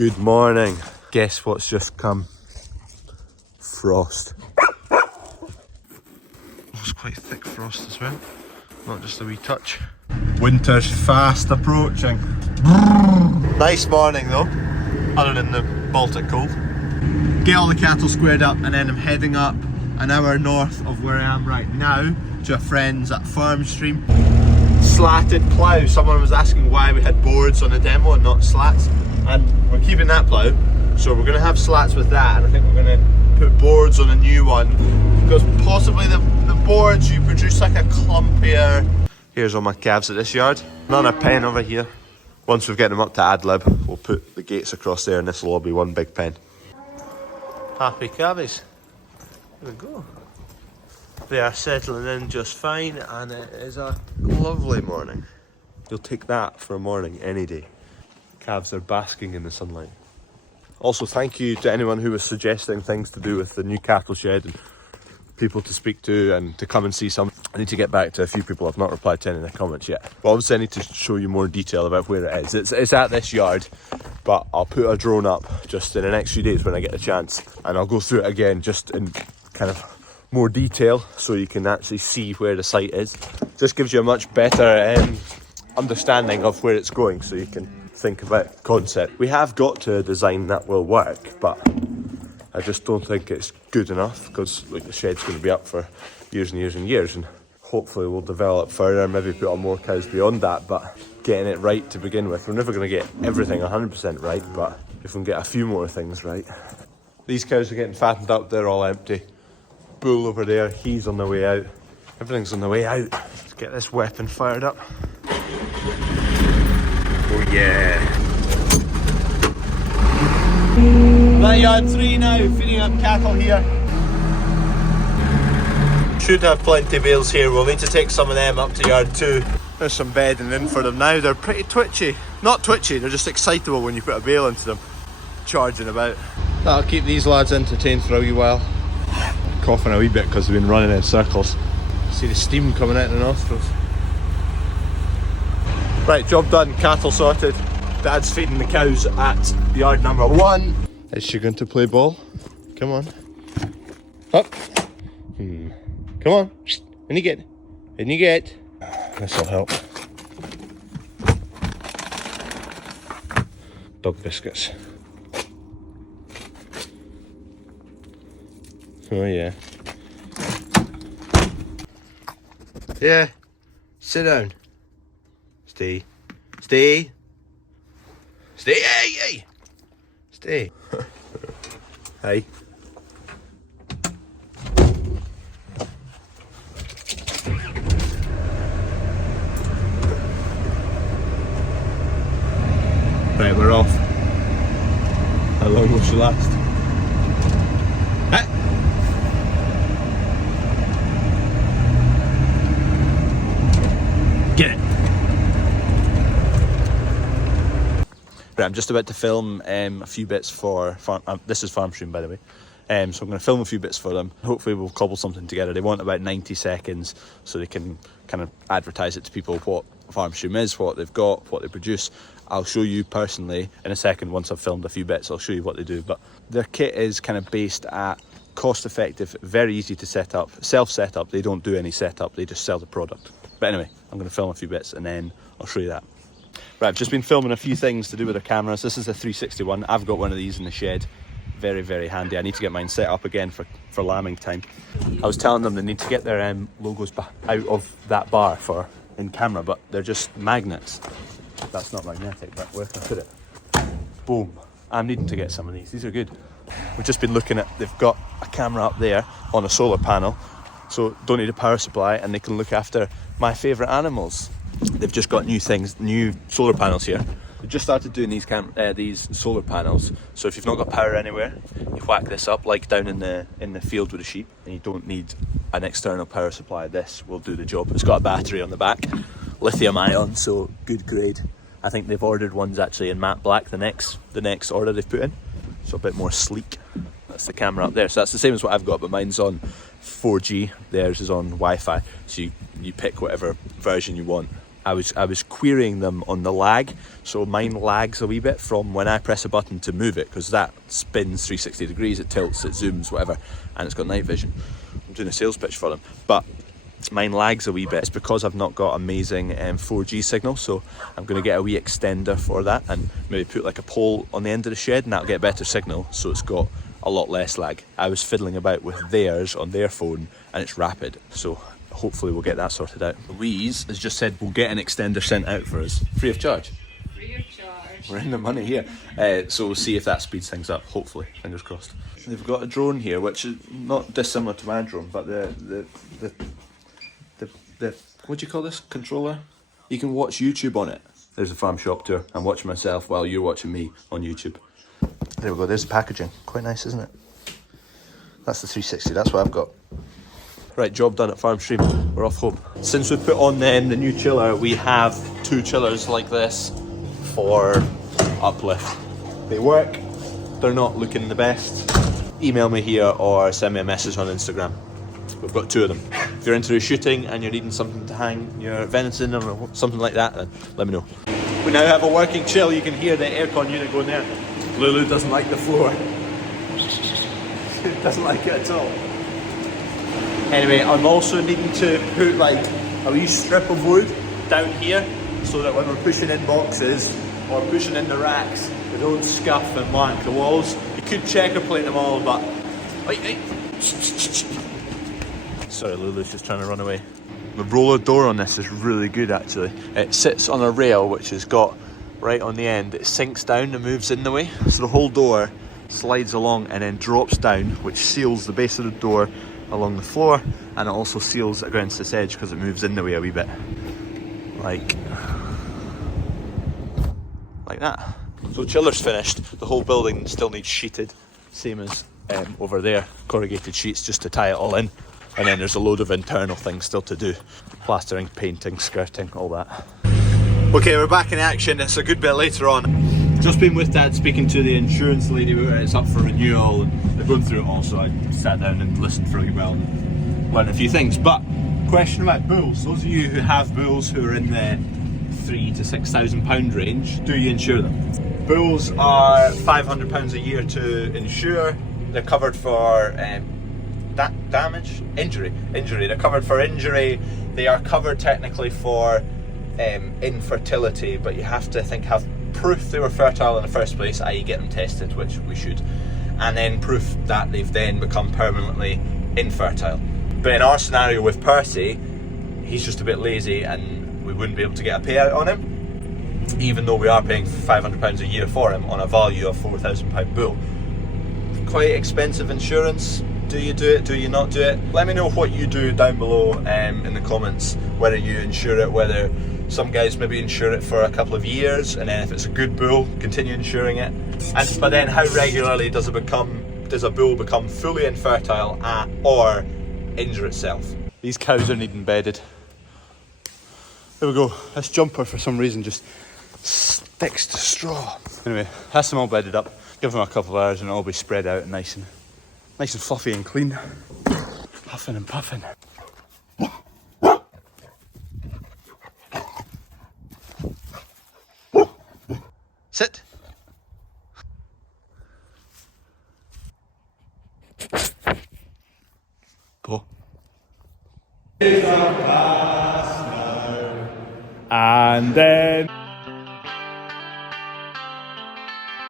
Good morning. Guess what's just come? Frost. It's quite thick frost as well, not just a wee touch. Winter's fast approaching. Nice morning though, other than the Baltic cold. Get all the cattle squared up and then I'm heading up an hour north of where I am right now to our friends at Farmstream. Slatted plough. Someone was asking why we had boards on the demo and not slats, and we're keeping that plough, so we're going to have slats with that, and I think we're going to put boards on a new one because possibly the boards you produce like a clumpier. Here's all my calves at this yard. Another pen over here. Once we've got them up to ad lib, we'll put the gates across there and this will all be one big pen. Happy calves. There we go. They are settling in just fine and it is a lovely morning. You'll take that for a morning any day. Calves are basking in the sunlight. Also, thank you to anyone who was suggesting things to do with the new cattle shed and people to speak to and to come and see some. I need to get back to a few people. I've not replied to any of the comments yet. But obviously I need to show you more detail about where it is. It's at this yard, but I'll put a drone up just in the next few days when I get the chance. And I'll go through it again just in kind of more detail so you can actually see where the site is. Just gives you a much better understanding of where it's going so you can think about concept. We have got to a design that will work, but I just don't think it's good enough because like the shed's going to be up for years and years and years, and hopefully we'll develop further and maybe put on more cows beyond that, but getting it right to begin with. We're never going to get everything 100% right, but if we can get a few more things right. These cows are getting fattened up, they're all empty. Bull over there, he's on the way out. Everything's on the way out. Let's get this weapon fired up. Oh yeah. That yard 3 now, feeding up cattle here. Should have plenty of bales here, we'll need to take some of them up to yard 2. There's some bedding in for them now, they're pretty twitchy. Not twitchy, they're just excitable when you put a bale into them. Charging about. That'll keep these lads entertained for a wee while. Coughing a wee bit because they've been running in circles. See the steam coming out of the nostrils. Right, job done, cattle sorted. Dad's feeding the cows at yard number 1. Is she going to play ball? Come on. Up. Come on. In you get. In you get. This'll help. Dog biscuits. Oh yeah. Yeah. Sit down. Stay. Stay. Stay. Hey, hey. Stay. Hey. Right, we're off. How long will she last? Get it. Right, I'm just about to film a few bits for this is Farmstream, by the way. So I'm going to film a few bits for them. Hopefully we'll cobble something together. They want about 90 seconds so they can kind of advertise it to people what Farmstream is, what they've got, what they produce. I'll show you personally in a second once I've filmed a few bits. I'll show you what they do. But their kit is kind of based at cost effective, very easy to set up, self-setup. They don't do any setup, they just sell the product. But anyway, I'm going to film a few bits and then I'll show you that. Right, I've just been filming a few things to do with their cameras. This is a 361. I've got one of these in the shed. Very, very handy. I need to get mine set up again for lambing time. I was telling them they need to get their logos out of that bar for in camera, but they're just magnets. That's not magnetic, but where can I put it? Boom. I'm needing to get some of these. These are good. We've just been looking at, they've got a camera up there on a solar panel, so don't need a power supply, and they can look after my favourite animals. They've just got new things, new solar panels here. They've just started doing these solar panels, so if you've not got power anywhere, you whack this up like down in the field with the sheep, and you don't need an external power supply. This will do the job. It's got a battery on the back, lithium ion, so good grade. I think they've ordered ones actually in matte black, the next order they've put in, so a bit more sleek. That's the camera up there, so that's the same as what I've got, but mine's on 4G, theirs is on Wi-Fi, so you pick whatever version you want. I was querying them on the lag, so mine lags a wee bit from when I press a button to move it, because that spins 360 degrees, it tilts, it zooms, whatever, and it's got night vision. I'm doing a sales pitch for them, but mine lags a wee bit. It's because I've not got amazing 4G signal, so I'm going to get a wee extender for that and maybe put like a pole on the end of the shed, and that'll get better signal, so it's got a lot less lag. I was fiddling about with theirs on their phone and it's rapid, so hopefully we'll get that sorted out. Louise has just said we'll get an extender sent out for us, free of charge. Free of charge. We're in the money here. So we'll see if that speeds things up, hopefully, fingers crossed. They've got a drone here, which is not dissimilar to my drone, but the what do you call this, controller? You can watch YouTube on it. There's a farm shop tour. I'm watching myself while you're watching me on YouTube. There we go, there's the packaging. Quite nice, isn't it? That's the 360, that's what I've got. Right, job done at Farmstream. We're off home. Since we put on the new chiller, we have 2 chillers like this for uplift. They work, they're not looking the best. Email me here or send me a message on Instagram. We've got 2 of them. If you're into shooting and you're needing something to hang your venison or something like that, then let me know. We now have a working chill. You can hear the aircon unit going there. Lulu doesn't like the floor. She doesn't like it at all. Anyway, I'm also needing to put like a wee strip of wood down here so that when we're pushing in boxes or pushing in the racks, they don't scuff and mark the walls. You could checker plate them all, but... Sorry, Lulu's just trying to run away. The roller door on this is really good actually. It sits on a rail which has got right on the end. It sinks down and moves in the way. So the whole door slides along and then drops down, which seals the base of the door along the floor, and it also seals against this edge because it moves in the way a wee bit. Like that. So chiller's finished. The whole building still needs sheeted, same as over there. Corrugated sheets just to tie it all in. And then there's a load of internal things still to do. Plastering, painting, skirting, all that. Okay, we're back in action. It's a good bit later on. Just been with Dad speaking to the insurance lady where it's up for renewal, and they're going through it all, so I sat down and listened for a while and learned a few things. But, question about bulls. Those of you who have bulls who are in the £3,000 to £6,000 range, do you insure them? Bulls are £500 a year to insure. They're covered for damage? Injury. They're covered for injury. They are covered technically for infertility, but you have to, I think, have proof they were fertile in the first place, i.e. get them tested, which we should, and then proof that they've then become permanently infertile. But in our scenario with Percy, he's just a bit lazy and we wouldn't be able to get a payout on him, even though we are paying £500 a year for him on a value of £4,000 bull. Quite expensive insurance. Do you do it? Do you not do it? Let me know what you do down below in the comments, whether you insure it, whether some guys maybe insure it for a couple of years, and then if it's a good bull, continue insuring it. But then how regularly does a bull become fully infertile or injure itself? These cows are needing bedded. There we go. This jumper for some reason just sticks to straw. Anyway, that's them all bedded up. Give them a couple of hours and it'll all be spread out and nice and fluffy and clean. Huffing and puffing. Sit. Go. And then